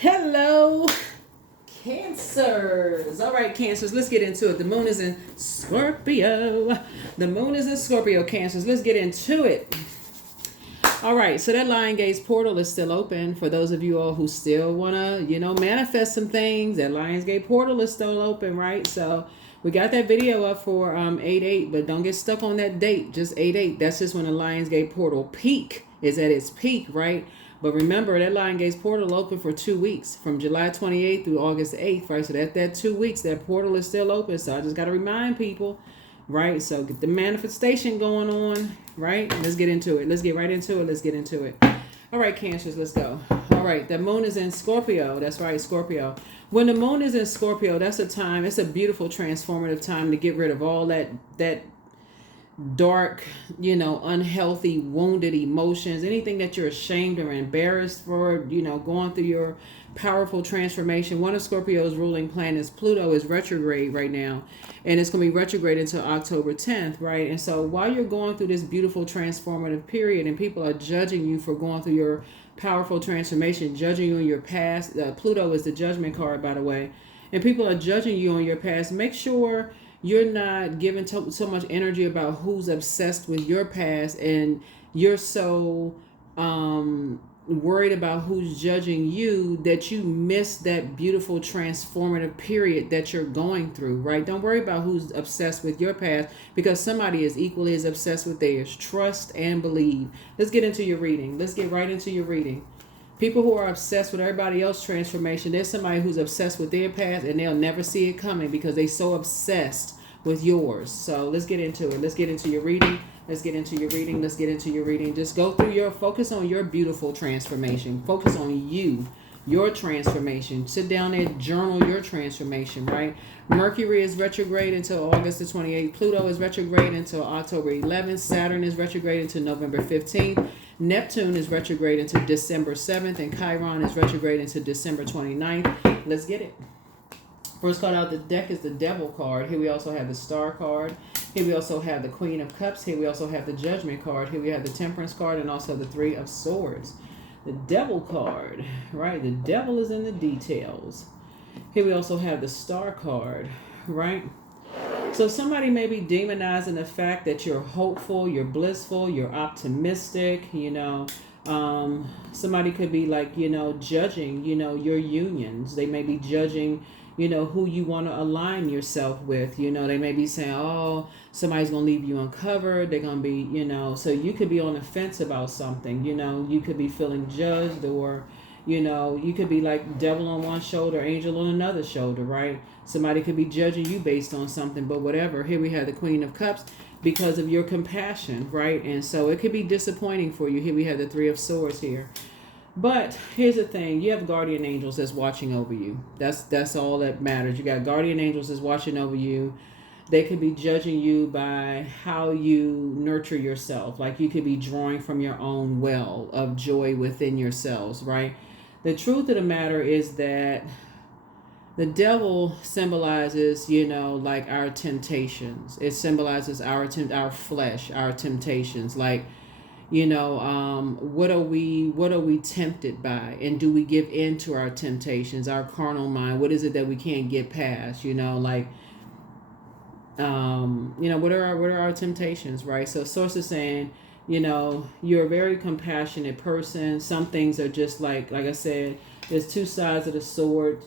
Hello, Cancers. All right, Cancers, let's get into it. The moon is in Scorpio. The moon is in Scorpio, Cancers. Let's get into it. All right, so that Lion Gates portal is still open for those of you all who still want to, manifest some things. That Lions Gate portal is still open, right? So we got that video up for 8/8, but don't get stuck on that date. Just 8/8. That's just when the Lions Gate portal peak is at its peak, right? But remember, that Lion Gates portal open for 2 weeks, from July 28th through August 8th, right? So that 2 weeks, that portal is still open. So I just got to remind people, right? So get the manifestation going on, right? Let's get into it. Let's get right into it. Let's get into it. All right, Cancers, let's go. All right, the moon is in Scorpio. That's right, Scorpio. When the moon is in Scorpio, that's a time, it's a beautiful transformative time to get rid of all that dark, unhealthy, wounded emotions, anything that you're ashamed or embarrassed for, going through your powerful transformation. One of Scorpio's ruling planets, Pluto, is retrograde right now, and it's going to be retrograde until October 10th, right? And so while you're going through this beautiful transformative period and people are judging you for going through your powerful transformation, judging you on your past, Pluto is the judgment card, by the way, and people are judging you on your past, make sure you're not giving so much energy about who's obsessed with your past, and you're so worried about who's judging you that you miss that beautiful transformative period that you're going through, right? Don't worry about who's obsessed with your past, because somebody is equally as obsessed with theirs. Trust and believe. Let's get into your reading. Let's get right into your reading. People who are obsessed with everybody else's transformation, there's somebody who's obsessed with their past and they'll never see it coming because they're so obsessed with yours. So let's get into it. Let's get into your reading. Let's get into your reading. Let's get into your reading. Just go through focus on your beautiful transformation. Focus on your transformation. Sit down there, journal your transformation, right? Mercury is retrograde until August the 28th. Pluto is retrograde until October 11th. Saturn is retrograde until November 15th. Neptune is retrograde until December 7th. And Chiron is retrograde until December 29th. Let's get it. First card out the deck is the Devil card. Here we also have the Star card. Here we also have the Queen of Cups. Here we also have the Judgment card. Here we have the Temperance card and also the Three of Swords. The Devil card, right? The devil is in the details. Here we also have the Star card, right? So somebody may be demonizing the fact that you're hopeful, you're blissful, you're optimistic, somebody could be like, judging, your unions. They may be judging, who you want to align yourself with. They may be saying, oh, somebody's going to leave you uncovered. They're going to be, so you could be on the fence about something. You could be feeling judged, or, you could be like devil on one shoulder, angel on another shoulder, right? Somebody could be judging you based on something, but whatever. Here we have the Queen of Cups because of your compassion, right? And so it could be disappointing for you. Here we have the Three of Swords here. But here's the thing, you have guardian angels that's watching over you. That's all that matters. You got guardian angels that's watching over you. They could be judging you by how you nurture yourself. Like you could be drawing from your own well of joy within yourselves, right? The truth of the matter is that the devil symbolizes, like our temptations. It symbolizes our flesh, our temptations. Like, what are we tempted by, and do we give in to our temptations, our carnal mind? What is it that we can't get past? What are our temptations, right? So source is saying, you're a very compassionate person. Some things are just like I said, there's two sides of the sword.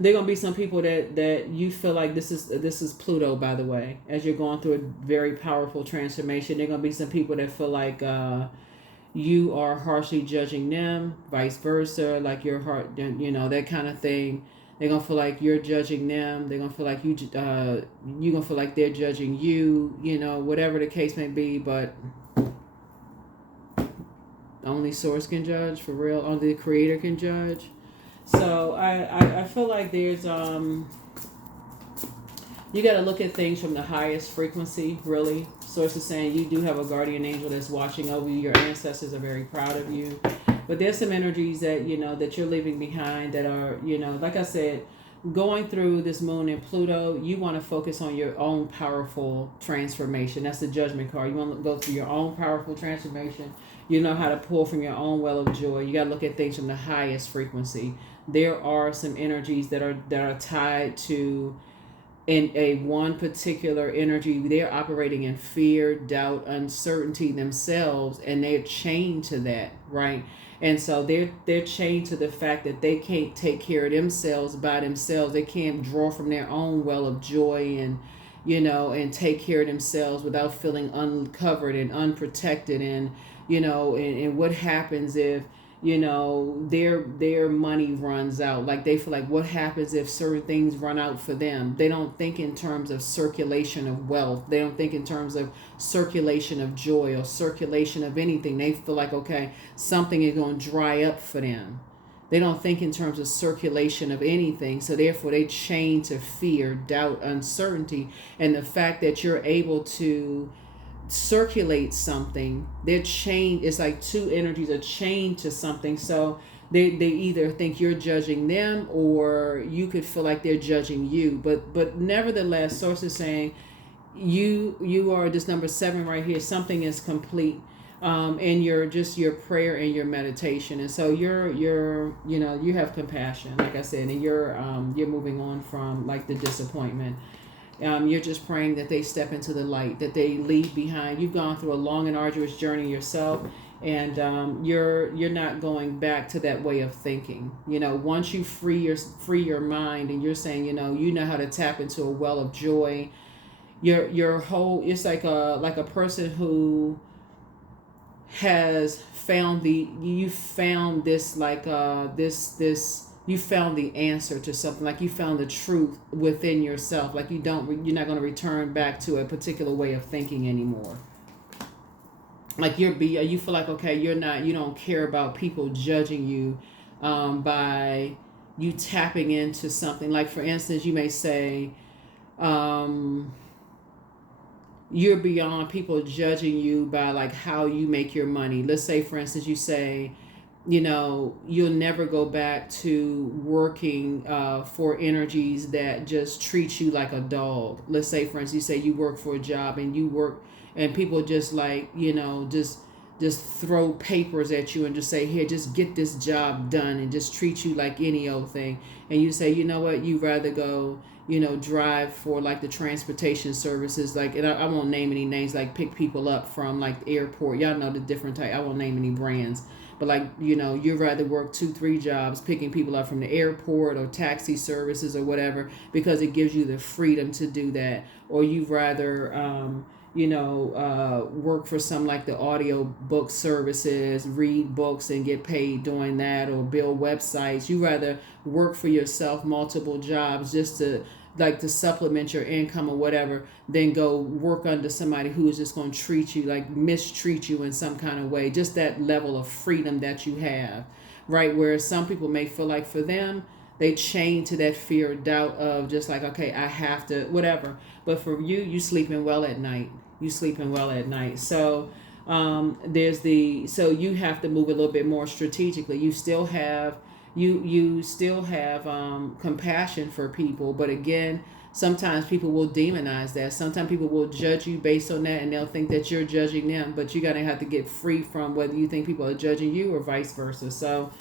There gonna be some people that you feel like this is Pluto, by the way, as you're going through a very powerful transformation. There gonna be some people that feel like you are harshly judging them, vice versa, like your heart, that kind of thing. They're gonna feel like you're judging them. They're gonna feel like you're gonna feel like they're judging you. Whatever the case may be, but only source can judge, for real. Only the creator can judge. So I feel like there's you got to look at things from the highest frequency, really. Source is saying you do have a guardian angel that's watching over you. Your ancestors are very proud of you. But there's some energies that, that you're leaving behind that are, like I said, going through this moon and Pluto, you want to focus on your own powerful transformation. That's the Judgment card. You want to go through your own powerful transformation. You know how to pull from your own well of joy. You got to look at things from the highest frequency. There are some energies that are tied to in a one particular energy. They're operating in fear, doubt, uncertainty themselves, and they're chained to that, right? And so they're chained to the fact that they can't take care of themselves by themselves. They can't draw from their own well of joy and, and take care of themselves without feeling uncovered and unprotected. And, and what happens if, their money runs out? Like, they feel like, what happens if certain things run out for them? They don't think in terms of circulation of wealth. They don't think in terms of circulation of joy or circulation of anything. They feel like, okay, something is going to dry up for them. They don't think in terms of circulation of anything. So therefore they chain to fear, doubt, uncertainty. And the fact that you're able to circulate something, they're chained. It's like two energies are chained to something. So they either think you're judging them, or you could feel like they're judging you. But nevertheless, source is saying you are this number 7 right here. Something is complete in your prayer and your meditation. And so you have compassion, like I said, and you're moving on from like the disappointment. You're just praying that they step into the light, that they leave behind. You've gone through a long and arduous journey yourself, and you're not going back to that way of thinking. Once you free your mind, and you're saying, you know how to tap into a well of joy. Your whole, it's like a person who has found you found this like you found the answer to something, like you found the truth within yourself. Like you're not going to return back to a particular way of thinking anymore. Like you feel like, okay, you don't care about people judging you by you tapping into something. Like, for instance, you may say you're beyond people judging you by like how you make your money. Let's say, for instance, you say, you'll never go back to working for energies that just treat you like a dog. Let's say, for instance, you say you work for a job and people just like, just throw papers at you and just say, here, just get this job done, and just treat you like any old thing. And you say, you know what, you'd rather go, drive for like the transportation services, like, and I won't name any names, like pick people up from like the airport. Y'all know the different type. I won't name any brands. But like, you'd rather work 2-3 jobs picking people up from the airport or taxi services or whatever, because it gives you the freedom to do that. Or you'd rather, work for some like the audio book services, read books and get paid doing that, or build websites. You'd rather work for yourself, multiple jobs, just to supplement your income or whatever, then go work under somebody who is just going to mistreat you in some kind of way. Just that level of freedom that you have, right? Whereas some people may feel like for them, they chain to that fear or doubt of just like, okay, I have to, whatever. But for you sleeping well at night. So so you have to move a little bit more strategically. You still have compassion for people, but again, sometimes people will demonize that. Sometimes people will judge you based on that, and they'll think that you're judging them. But you're gonna have to get free from whether you think people are judging you or vice versa. So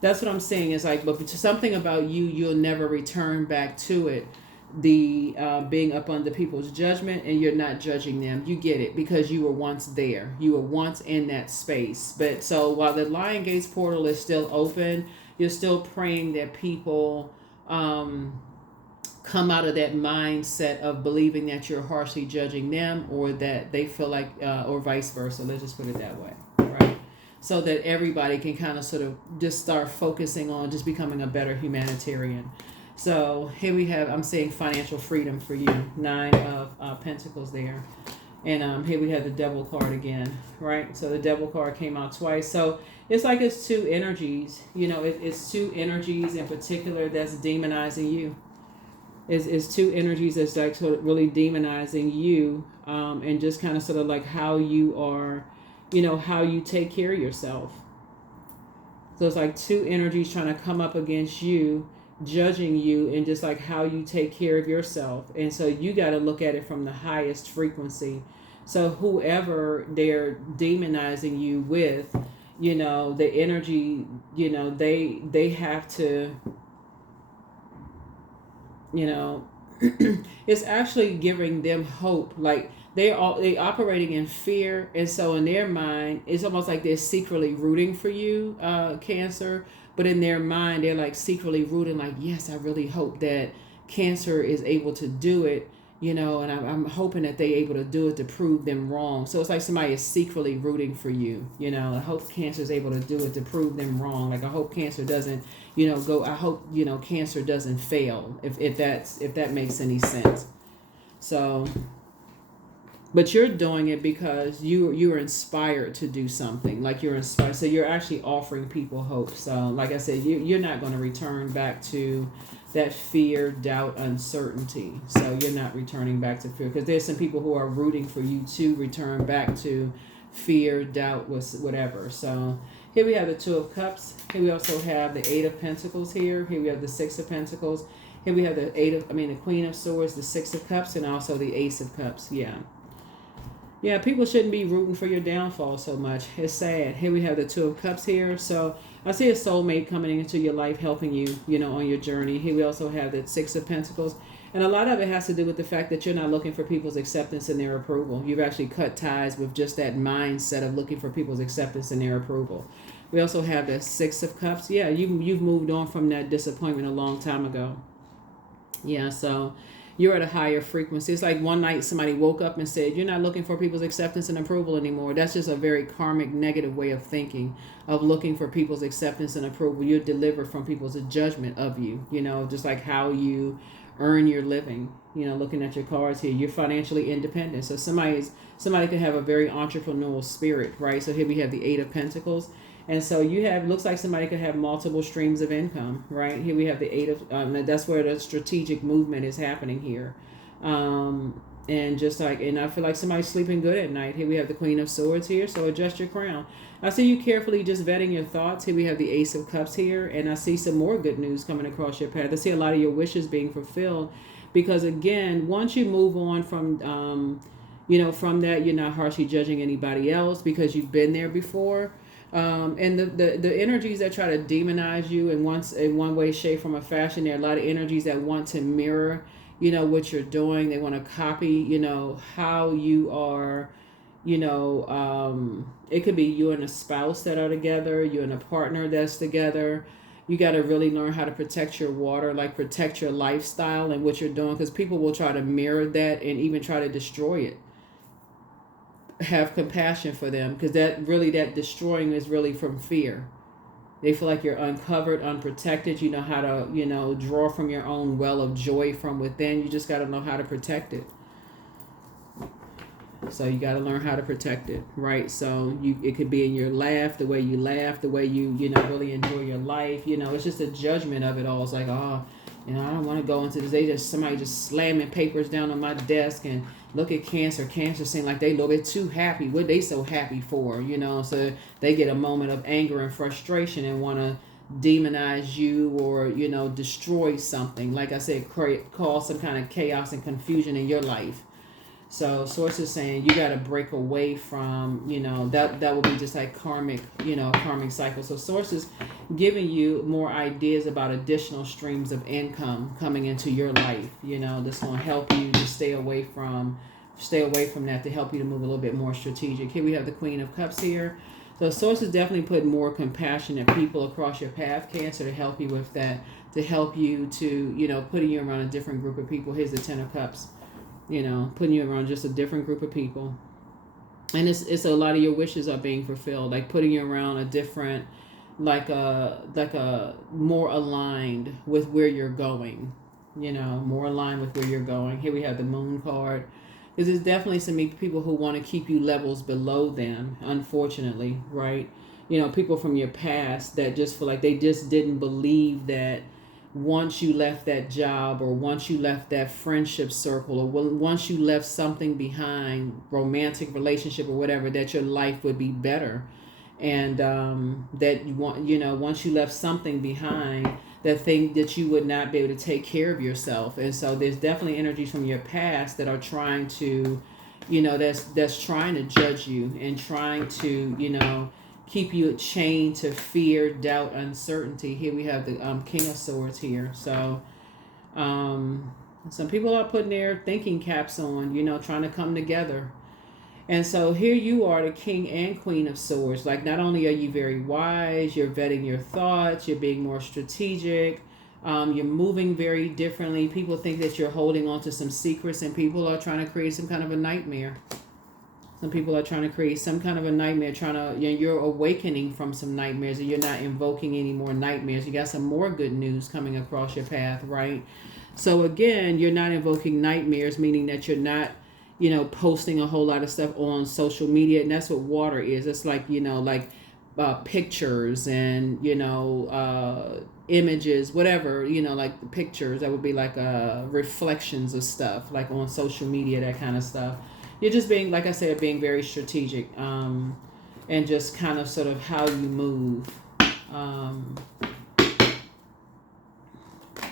that's what I'm saying. Is like, but something about you'll never return back to it. The being up under people's judgment, and you're not judging them. You get it, because you were once there. You were once in that space. But so while the Lion Gates portal is still open, you're still praying that people come out of that mindset of believing that you're harshly judging them, or that they feel like, or vice versa. Let's just put it that way, right? So that everybody can kind of sort of just start focusing on just becoming a better humanitarian. So here we have, I'm saying financial freedom for you. 9 of Pentacles there. And here we have the Devil card again, right? So the Devil card came out twice. So it's like it's two energies. It's two energies in particular that's demonizing you. It's two energies that's like sort of really demonizing you, and just kind of sort of like how you are, how you take care of yourself. So it's like two energies trying to come up against you, judging you, and just like how you take care of yourself. And so you got to look at it from the highest frequency. So whoever they're demonizing you with, the energy, they have to, you know it's actually giving them hope. Like they operating in fear, and so in their mind it's almost like they're secretly rooting for you, Cancer. But in their mind they're like secretly rooting, like, yes, I really hope that Cancer is able to do it, and I'm hoping that they're able to do it to prove them wrong. So it's like somebody is secretly rooting for you. I hope Cancer is able to do it to prove them wrong. Like, I hope Cancer doesn't, go. I hope, Cancer doesn't fail. If that makes any sense. So, but you're doing it because you're inspired to do something. Like, you're inspired, so you're actually offering people hope. So like I said, you're not going to return back to that fear, doubt, uncertainty. So you're not returning back to fear, because there's some people who are rooting for you to return back to fear, doubt, whatever. So here we have the Two of Cups. Here we also have the Eight of Pentacles. Here we have the Six of Pentacles. Here we have the the Queen of Swords, the Six of Cups, and also the Ace of Cups. Yeah, people shouldn't be rooting for your downfall so much. It's sad. Here we have the Two of Cups here. So I see a soulmate coming into your life, helping you, on your journey. Here we also have the Six of Pentacles. And a lot of it has to do with the fact that you're not looking for people's acceptance and their approval. You've actually cut ties with just that mindset of looking for people's acceptance and their approval. We also have the Six of Cups. Yeah, you've moved on from that disappointment a long time ago. Yeah, so you're at a higher frequency. It's like one night somebody woke up and said, you're not looking for people's acceptance and approval anymore. That's just a very karmic, negative way of thinking, of looking for people's acceptance and approval. You're delivered from people's judgment of you, just like how you earn your living. Looking at your cards here, you're financially independent. So somebody could have a very entrepreneurial spirit, right? So here we have the Eight of Pentacles. And so looks like somebody could have multiple streams of income, right? Here we have the Eight of, that's where the strategic movement is happening here. And I feel like somebody's sleeping good at night. Here we have the Queen of Swords here, so adjust your crown. I see you carefully just vetting your thoughts. Here we have the Ace of Cups here, and I see some more good news coming across your path. I see a lot of your wishes being fulfilled, because again, once you move on from, from that, you're not harshly judging anybody else because you've been there before. And the energies that try to demonize you in one way, shape, form, or fashion, there are a lot of energies that want to mirror, what you're doing. They want to copy, how you are, it could be you and a spouse that are together, you and a partner that's together. You got to really learn how to protect your water, like protect your lifestyle and what you're doing, because people will try to mirror that and even try to destroy it. Have compassion for them, because that destroying is really from fear. They feel like you're uncovered, unprotected. You know how to, draw from your own well of joy from within. You just got to know how to protect it. So you got to learn how to protect it, right? So it could be in your laugh, the way you laugh, the way you really enjoy your life. It's just a judgment of it all. It's like, oh, I don't want to go into this. Somebody just slamming papers down on my desk, and look at Cancer. Cancer seem like they look too happy. What they so happy for, So they get a moment of anger and frustration and want to demonize you or, destroy something. Like I said, cause some kind of chaos and confusion in your life. So Source is saying you got to break away from, that would be just like karmic cycle. So Source is giving you more ideas about additional streams of income coming into your life, that's going to help you to stay away from that, to help you to move a little bit more strategic. Here we have the Queen of Cups here. So Source is definitely putting more compassionate people across your path, Cancer, to help you with that, to help you to, putting you around a different group of people. Here's the Ten of Cups. Putting you around just a different group of people. And it's a lot of your wishes are being fulfilled, like putting you around a different, like a more aligned with where you're going, more aligned with where you're going. Here we have the Moon card, because there's definitely some people who want to keep you levels below them, unfortunately, right? People from your past that just feel like they just didn't believe that once you left that job, or once you left that friendship circle, or once you left something behind, romantic relationship or whatever, that your life would be better. And that you want, once you left something behind, that you would not be able to take care of yourself. And so there's definitely energies from your past that are trying to, that's trying to judge you and trying to, keep you chained to fear, doubt, uncertainty. Here we have the King of Swords here. So some people are putting their thinking caps on, trying to come together. And so here you are, the King and Queen of Swords. Like, not only are you very wise, you're vetting your thoughts, you're being more strategic, you're moving very differently. People think that you're holding on to some secrets, and people are trying to create some kind of a nightmare. Some people are trying to create some kind of a nightmare, you're awakening from some nightmares, and you're not invoking any more nightmares. You got some more good news coming across your path, right? So again, you're not invoking nightmares, meaning that you're not, posting a whole lot of stuff on social media. And that's what water is. It's like, pictures and, images, whatever, like pictures that would be like reflections of stuff, like on social media, that kind of stuff. You're just being, like I said, being very strategic, and just kind of sort of how you move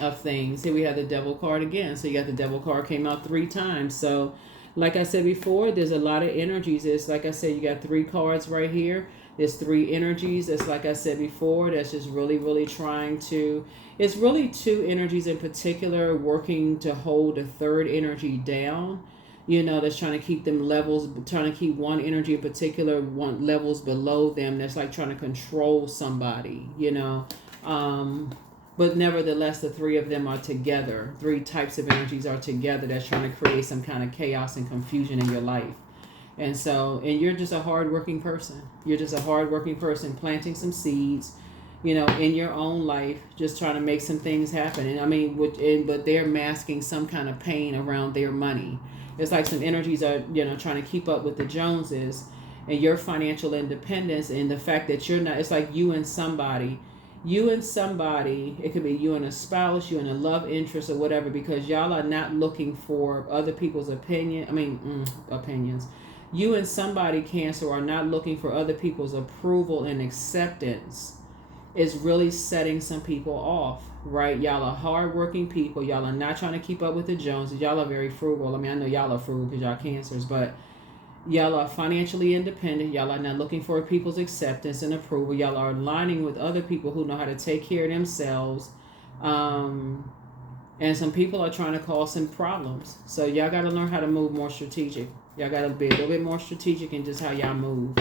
of things. Here we have the Devil card again. So you got the Devil card, came out 3 times. So like I said before, there's a lot of energies. It's like I said, you got 3 cards right here. There's 3 energies. It's like I said before, that's just really, really trying to, it's really 2 energies in particular working to hold a 3rd energy down. That's trying to keep them levels, trying to keep one energy in particular, one levels below them. That's like trying to control somebody, but nevertheless, the 3 of them are together. 3 types of energies are together that's trying to create some kind of chaos and confusion in your life. And you're just a hardworking person. You're just a hardworking person planting some seeds, in your own life, just trying to make some things happen. And I mean, but they're masking some kind of pain around their money. It's like some energies are, trying to keep up with the Joneses and your financial independence, and the fact that you're not, it's like you and somebody, it could be you and a spouse, you and a love interest or whatever, because y'all are not looking for other people's opinions. You and somebody, Cancer, are not looking for other people's approval and acceptance. Is really setting some people off, right? Y'all are hardworking people. Y'all are not trying to keep up with the Joneses. Y'all are very frugal. I mean, I know y'all are frugal because y'all Cancers, but y'all are financially independent. Y'all are not looking for people's acceptance and approval. Y'all are aligning with other people who know how to take care of themselves. And some people are trying to cause some problems. So y'all got to learn how to move more strategic. Y'all got to be a little bit more strategic in just how y'all move.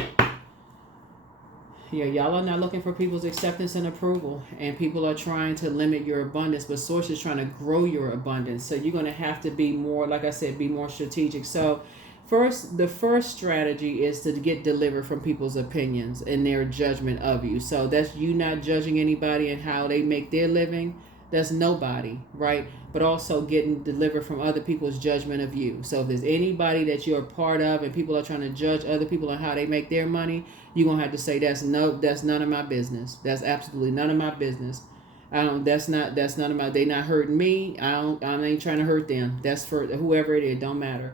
Yeah, y'all are not looking for people's acceptance and approval, and people are trying to limit your abundance, but Source is trying to grow your abundance. So you're going to have to be more, like I said, be more strategic. So the first strategy is to get delivered from people's opinions and their judgment of you. So that's you not judging anybody and how they make their living. That's nobody, right? But also getting delivered from other people's judgment of you. So if there's anybody that you're a part of and people are trying to judge other people on how they make their money, you're going to have to say, that's none of my business. That's absolutely none of my business. That's none of my, they not hurting me. I ain't trying to hurt them. That's for whoever it is, don't matter.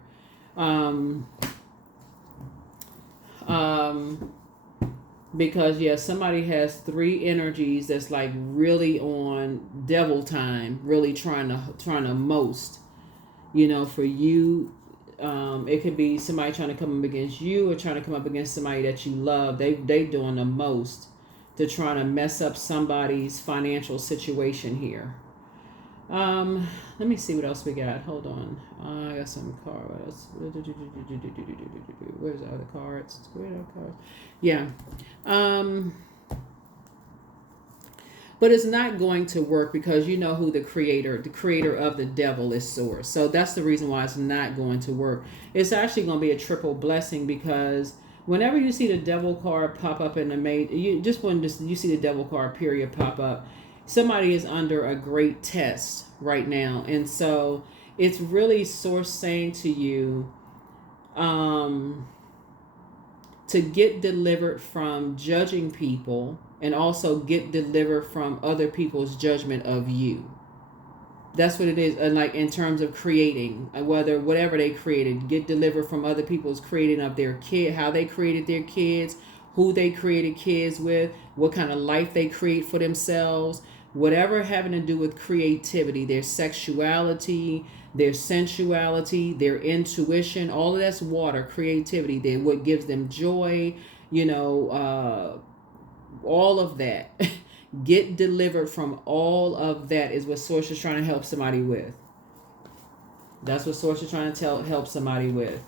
Because somebody has 3 energies that's like really on devil time, really trying to most, for you. It could be somebody trying to come up against you or trying to come up against somebody that you love. They doing the most to try to mess up somebody's financial situation here. Let me see what else we got. Hold on. I got some cards. Where's the other cards? Where are the cards? Yeah. But it's not going to work because you know who the creator of the devil is, Source. So that's the reason why it's not going to work. It's actually going to be a triple blessing, because whenever you see the devil card pop up in the you see the devil card period pop up, somebody is under a great test right now. And so it's really Source saying to you, to get delivered from judging people and also get delivered from other people's judgment of you. That's what it is. Like in terms of creating, whatever they created, get delivered from other people's creating of their kid, how they created their kids, who they created kids with, what kind of life they create for themselves, whatever having to do with creativity, their sexuality, their sensuality, their intuition, all of that's water, creativity. What gives them joy, all of that. Get delivered from all of that is what Source is trying to help somebody with. That's what Source is trying to help somebody with.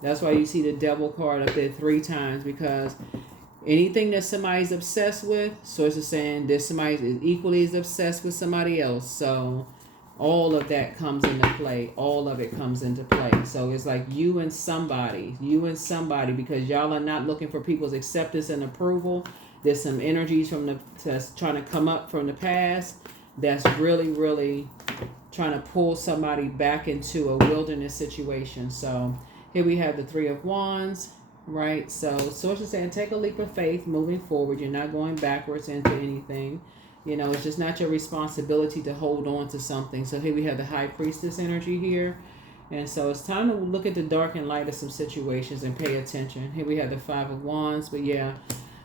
That's why you see the Devil card up there 3 times, because anything that somebody's obsessed with, Source is saying this somebody is equally as obsessed with somebody else. So all of that comes into play. All of it comes into play. So it's like you and somebody, because y'all are not looking for people's acceptance and approval. There's some energies that's trying to come up from the past that's really, really trying to pull somebody back into a wilderness situation. So here we have the 3 of Wands, right? So Source is saying take a leap of faith moving forward. You're not going backwards into anything. It's just not your responsibility to hold on to something. So here we have the High Priestess energy here. And so it's time to look at the dark and light of some situations and pay attention. Here we have the 5 of Wands. But yeah,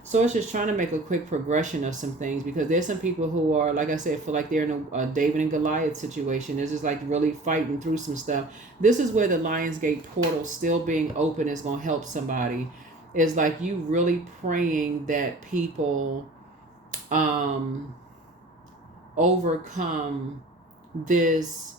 Source is trying to make a quick progression of some things, because there's some people who are, like I said, feel like they're in a David and Goliath situation. It's just like really fighting through some stuff. This is where the Lionsgate portal still being open is going to help somebody. It's like you really praying that people overcome this,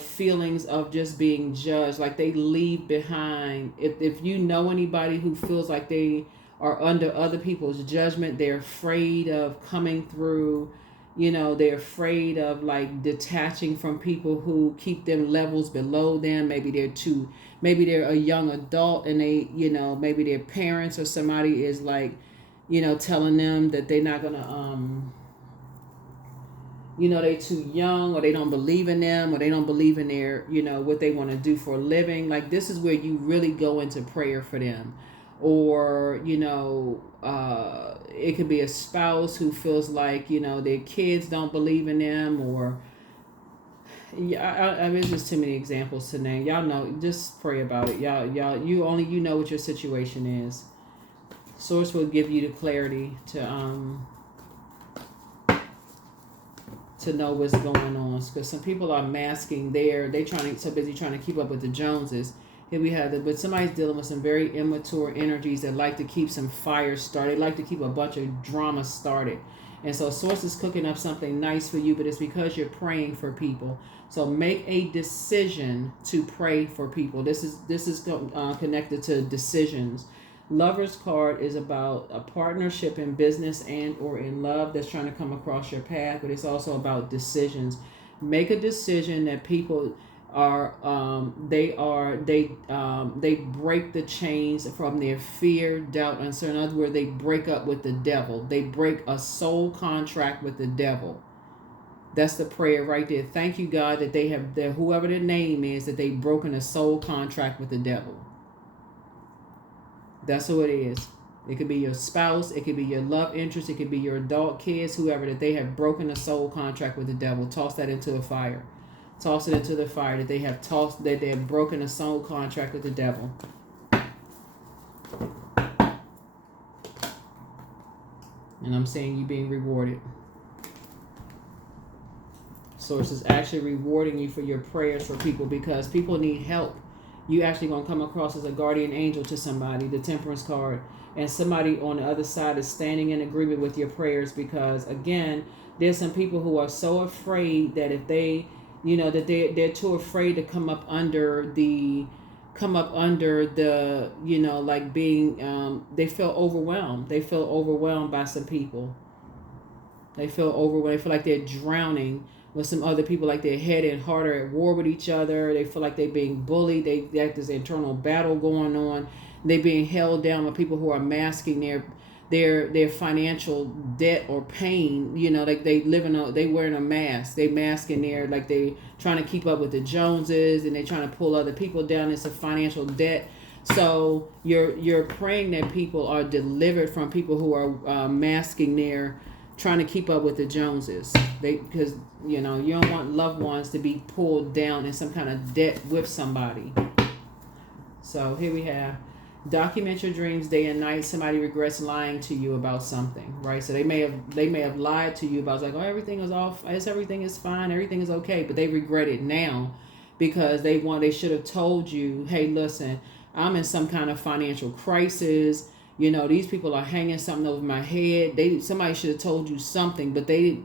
feelings of just being judged. Like they leave behind, if you know anybody who feels like they are under other people's judgment, they're afraid of coming through, they're afraid of like detaching from people who keep them levels below them. Maybe they're a young adult and they, maybe their parents or somebody is like, telling them that they're not gonna they too young, or they don't believe in them, or they don't believe in their, what they want to do for a living. Like this is where you really go into prayer for them. Or, it could be a spouse who feels like, their kids don't believe in them, or I mean, just too many examples to name. Y'all know, just pray about it. Y'all, you know what your situation is. Source will give you the clarity to know what's going on, because some people are masking so busy trying to keep up with the Joneses. Here we have but somebody's dealing with some very immature energies that like to keep some fire started. They like to keep a bunch of drama started. And so Source is cooking up something nice for you, but it's because you're praying for people. So make a decision to pray for people. This is connected to decisions. Lover's card is about a partnership in business and or in love that's trying to come across your path, but it's also about decisions. Make a decision that people are they break the chains from their fear, doubt, uncertainty. In other words, they break up with the devil. They break a soul contract with the devil. That's the prayer right there. Thank you, God, that they have whoever their name is, that they've broken a soul contract with the devil. That's who it is. It could be your spouse. It could be your love interest. It could be your adult kids, whoever, that they have broken a soul contract with the devil. Toss that into the fire. Toss it into the fire, that they have broken a soul contract with the devil. And I'm saying you being rewarded. Source is actually rewarding you for your prayers for people, because people need help. You actually going to come across as a guardian angel to somebody, the Temperance card. And somebody on the other side is standing in agreement with your prayers, because, again, there's some people who are so afraid that if they, that they're too afraid to come up under the, like being, they feel overwhelmed. They feel overwhelmed by some people. They feel overwhelmed. They feel like they're drowning with some other people, like their head and heart are at war with each other. They feel like they're being bullied. They got this internal battle going on. They're being held down by people who are masking their financial debt or pain. Like they wearing a mask. They masking like they trying to keep up with the Joneses, and they trying to pull other people down into financial debt. So you're praying that people are delivered from people who are masking trying to keep up with the Joneses. Because you don't want loved ones to be pulled down in some kind of debt with somebody. So here we have Document your dreams day and night. Somebody regrets lying to you about something, right? So they may have lied to you about, like, oh, everything is off, everything is fine, everything is okay, but they regret it now because they should have told you, hey, listen, I'm in some kind of financial crisis. These people are hanging something over my head. Somebody should have told you something, but they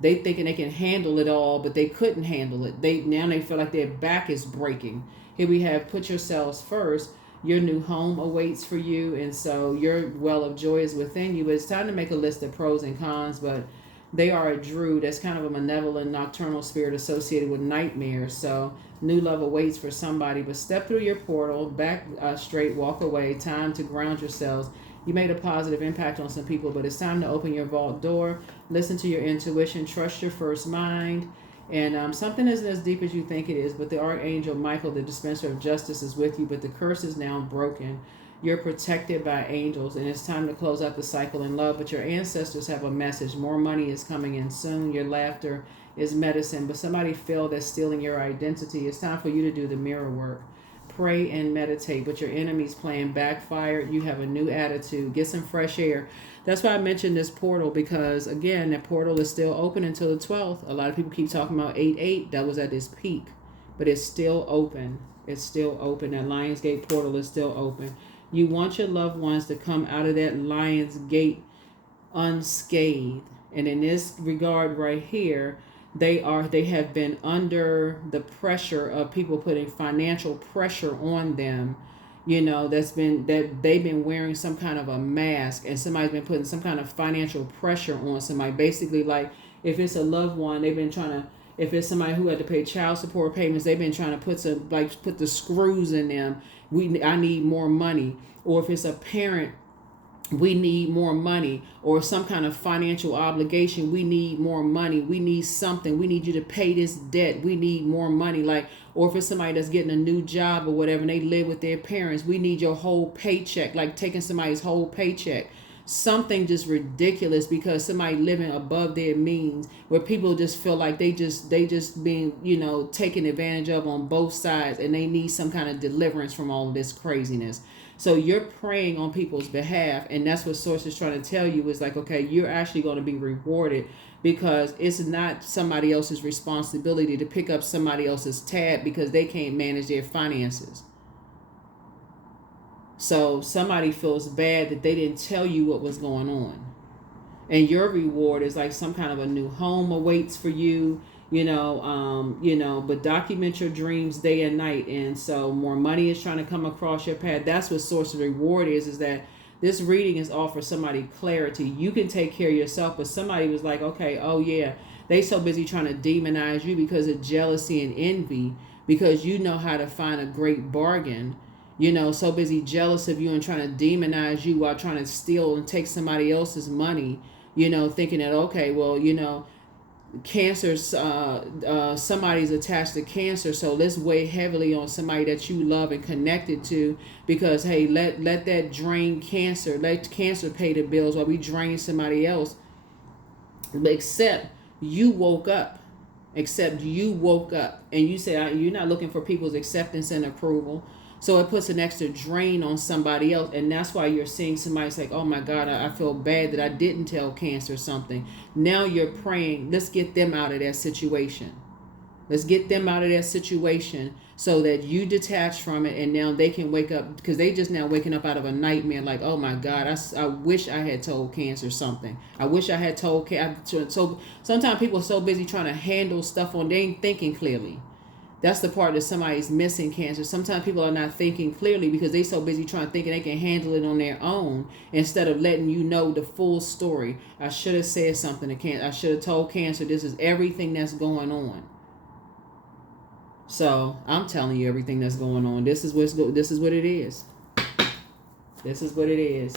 thinking they can handle it all, but they couldn't handle it. They feel like their back is breaking. Here we have put yourselves first. Your new home awaits for you, and so your well of joy is within you. But it's time to make a list of pros and cons, but they are a druid. That's kind of a malevolent nocturnal spirit associated with nightmares. So new love awaits for somebody, but step through your portal, back straight, walk away. Time to ground yourselves. You made a positive impact on some people, but it's time to open your vault door. Listen to your intuition. Trust your first mind. And something isn't as deep as you think it is, but the Archangel Michael, the dispenser of justice, is with you, but the curse is now broken. You're protected by angels, and it's time to close out the cycle in love. But your ancestors have a message. More money is coming in soon. Your laughter is medicine, but somebody feel that's stealing your identity. It's time for you to do the mirror work. Pray and meditate, but your enemy's plan backfired. You have a new attitude. Get some fresh air. That's why I mentioned this portal, because again, that portal is still open until the 12th. A lot of people keep talking about 8/8. That was at its peak, but it's still open. It's still open. That Lionsgate portal is still open. You want your loved ones to come out of that Lion's Gate unscathed. And in this regard right here, they have been under the pressure of people putting financial pressure on them. That they've been wearing some kind of a mask, and somebody's been putting some kind of financial pressure on somebody. Basically, like if it's a loved one, they've been trying to, if it's somebody who had to pay child support payments, they've been trying to put the screws in them. I need more money. Or if it's a parent, we need more money. Or some kind of financial obligation, we need more money. We need something. We need you to pay this debt. We need more money. Or if it's somebody that's getting a new job or whatever, and they live with their parents, we need your whole paycheck, like taking somebody's whole paycheck. Something just ridiculous, because somebody living above their means, where people just feel like they just being taken advantage of on both sides, and they need some kind of deliverance from all of this craziness. So you're praying on people's behalf, and that's what Source is trying to tell you, is like, okay, you're actually going to be rewarded, because it's not somebody else's responsibility to pick up somebody else's tab because they can't manage their finances. So somebody feels bad that they didn't tell you what was going on. And your reward is like some kind of a new home awaits for you, but document your dreams day and night. And so more money is trying to come across your path. That's what Source of Reward is that this reading is all for somebody clarity. You can take care of yourself, but somebody was like, okay, oh yeah, they so busy trying to demonize you because of jealousy and envy, because you know how to find a great bargain. So busy jealous of you and trying to demonize you while trying to steal and take somebody else's money, thinking that, okay, well, cancer's somebody's attached to cancer, so let's weigh heavily on somebody that you love and connected to, because hey, let that drain cancer, let cancer pay the bills while we drain somebody else. Except you woke up and you say you're not looking for people's acceptance and approval. So it puts an extra drain on somebody else. And that's why you're seeing somebody say, oh my God, I feel bad that I didn't tell cancer something. Now you're praying, let's get them out of that situation. Let's get them out of that situation so that you detach from it, and now they can wake up, because they just now waking up out of a nightmare like, oh my God, I wish I had told cancer something. I wish I had told cancer. So sometimes people are so busy trying to handle stuff they ain't thinking clearly. That's the part that somebody's missing, Cancer. Sometimes people are not thinking clearly because they so busy trying to think they can handle it on their own, instead of letting you know the full story. I should have said something to Cancer. I should have told Cancer this is everything that's going on. So I'm telling you everything that's going on. This is what it is. This is what it is.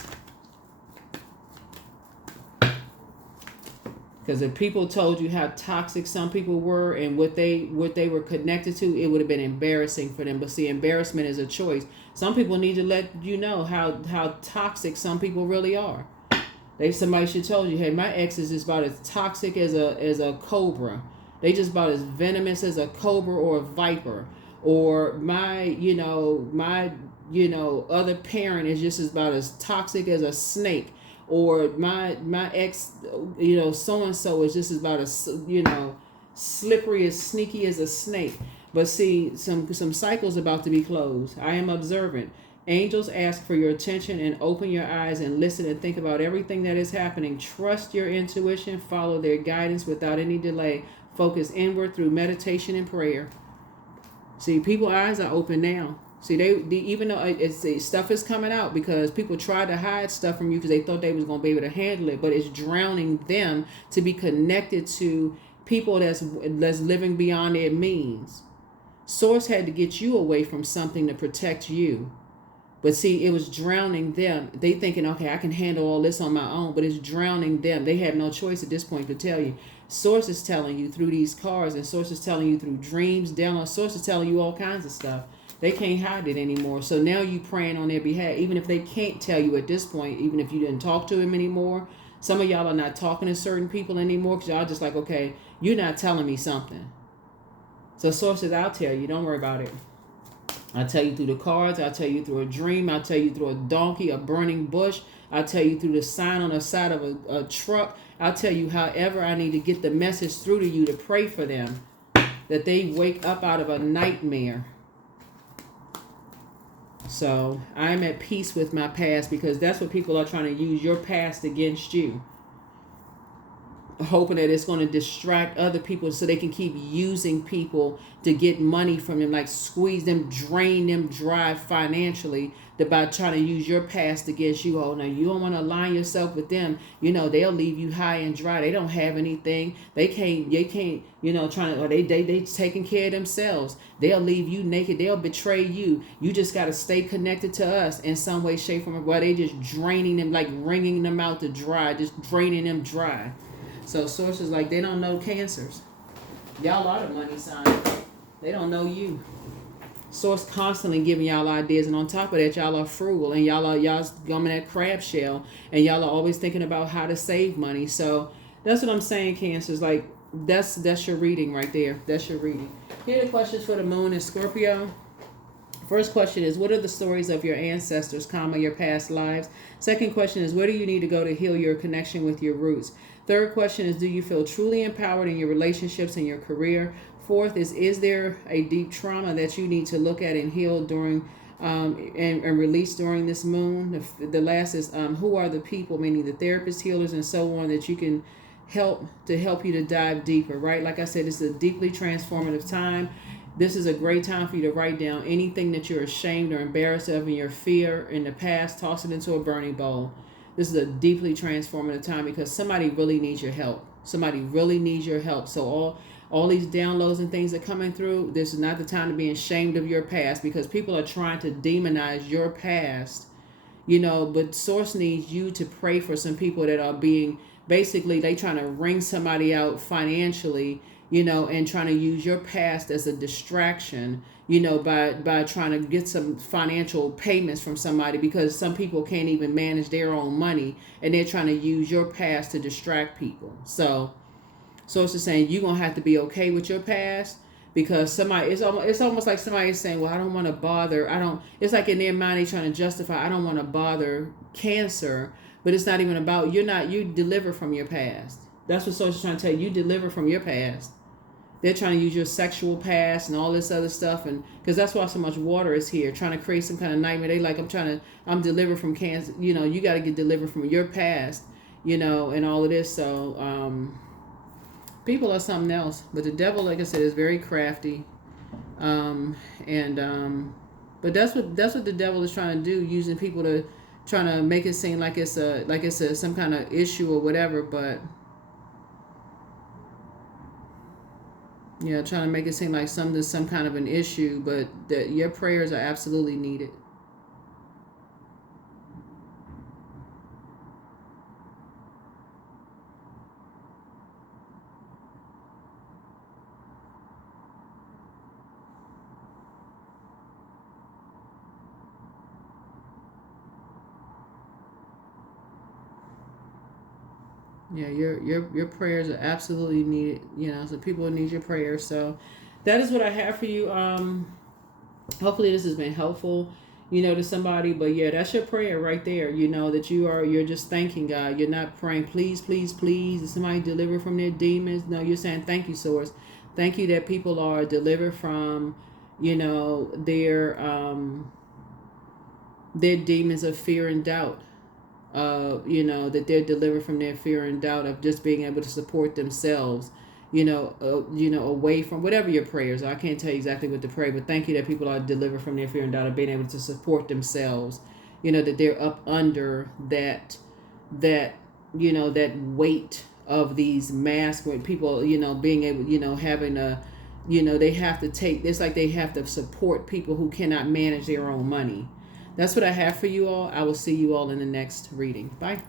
Because if people told you how toxic some people were and what they were connected to, it would have been embarrassing for them. But see, embarrassment is a choice. Some people need to let you know how toxic some people really are. Somebody should told you, hey, my ex is just about as toxic as a cobra. They just about as venomous as a cobra or a viper. Or my other parent is just about as toxic as a snake, or my ex, so and so is just about as, slippery, as sneaky as a snake. But see, some cycles about to be closed. I am observant. Angels ask for your attention, and open your eyes and listen and think about everything that is happening. Trust your intuition, follow their guidance without any delay. Focus inward through meditation and prayer. See, people's eyes are open now. See, they even though stuff is coming out, because people tried to hide stuff from you because they thought they was going to be able to handle it, but it's drowning them to be connected to people that's living beyond their means. Source had to get you away from something to protect you. But see, it was drowning them. They thinking, okay, I can handle all this on my own, but it's drowning them. They have no choice at this point to tell you. Source is telling you through these cards, and Source is telling you through dreams, download. Source is telling you all kinds of stuff. They can't hide it anymore. So now you praying on their behalf, even if they can't tell you at this point, even if you didn't talk to him anymore. Some of y'all are not talking to certain people anymore because y'all just like, okay, you're not telling me something. So Source says, I'll tell you. Don't worry about it. I'll tell you through the cards. I'll tell you through a dream. I'll tell you through a donkey, a burning bush. I'll tell you through the sign on the side of a truck. I'll tell you however I need to get the message through to you to pray for them, that they wake up out of a nightmare. So I'm at peace with my past, because that's what people are trying to use your past against you, hoping that it's going to distract other people so they can keep using people to get money from them, like squeeze them, drain them dry financially, by trying to use your past against you. Oh, now you don't want to align yourself with them. They'll leave you high and dry. They don't have anything. They can't, trying to, or they taking care of themselves. They'll leave you naked. They'll betray you. You just got to stay connected to us in some way, shape, or form. Well, they just draining them, like wringing them out to dry, just draining them dry. So sources like, they don't know Cancers. Y'all are the money sign. They don't know you. Source constantly giving y'all ideas, and on top of that, y'all are frugal, and y'all gumming that crab shell, and y'all are always thinking about how to save money. So that's what I'm saying, Cancers. Like, that's your reading right there. That's your reading. Here are the questions for the moon in Scorpio. First question is, what are the stories of your ancestors, your past lives? Second question is, where do you need to go to heal your connection with your roots? Third question is, do you feel truly empowered in your relationships and your career? Fourth is there a deep trauma that you need to look at and heal during and release during this moon? The last is, who are the people, meaning the therapists, healers, and so on, that you can help you to dive deeper, right? Like I said, it's a deeply transformative time. This is a great time for you to write down anything that you're ashamed or embarrassed of in your fear in the past. Toss it into a burning bowl. This is a deeply transformative time because somebody really needs your help. Somebody really needs your help. So all these downloads and things that are coming through, this is not the time to be ashamed of your past, because people are trying to demonize your past, but Source needs you to pray for some people that are being, basically, they trying to wring somebody out financially, and trying to use your past as a distraction, by trying to get some financial payments from somebody, because some people can't even manage their own money, and they're trying to use your past to distract people. So it's just saying, you're going to have to be okay with your past, because it's almost like somebody is saying, well, I don't want to bother. It's like in their mind, they're trying to justify, I don't want to bother Cancer, but it's not even about, you deliver from your past. That's what Source is trying to tell you. You deliver from your past. They're trying to use your sexual past and all this other stuff, and because that's why so much water is here, trying to create some kind of nightmare. They like, I'm delivered from Cancer. You got to get delivered from your past, and all of this. So people are something else, but the devil, like I said, is very crafty, but that's what the devil is trying to do, using people to trying to make it seem like it's some kind of issue or whatever, but. Trying to make it seem like some kind of an issue, but that your prayers are absolutely needed. Yeah, your prayers are absolutely needed. So people need your prayers. So that is what I have for you. Hopefully this has been helpful. to somebody. But yeah, that's your prayer right there. That you're just thanking God. You're not praying, please, please, please, is somebody deliver from their demons. No, you're saying, thank you, source. Thank you that people are delivered from, their demons of fear and doubt. That they're delivered from their fear and doubt of just being able to support themselves, away from whatever your prayers are. I can't tell you exactly what to pray, but thank you that people are delivered from their fear and doubt of being able to support themselves, that they're up under that weight of these masks with people, being able, having a, they have to take, it's like they have to support people who cannot manage their own money. That's what I have for you all. I will see you all in the next reading. Bye.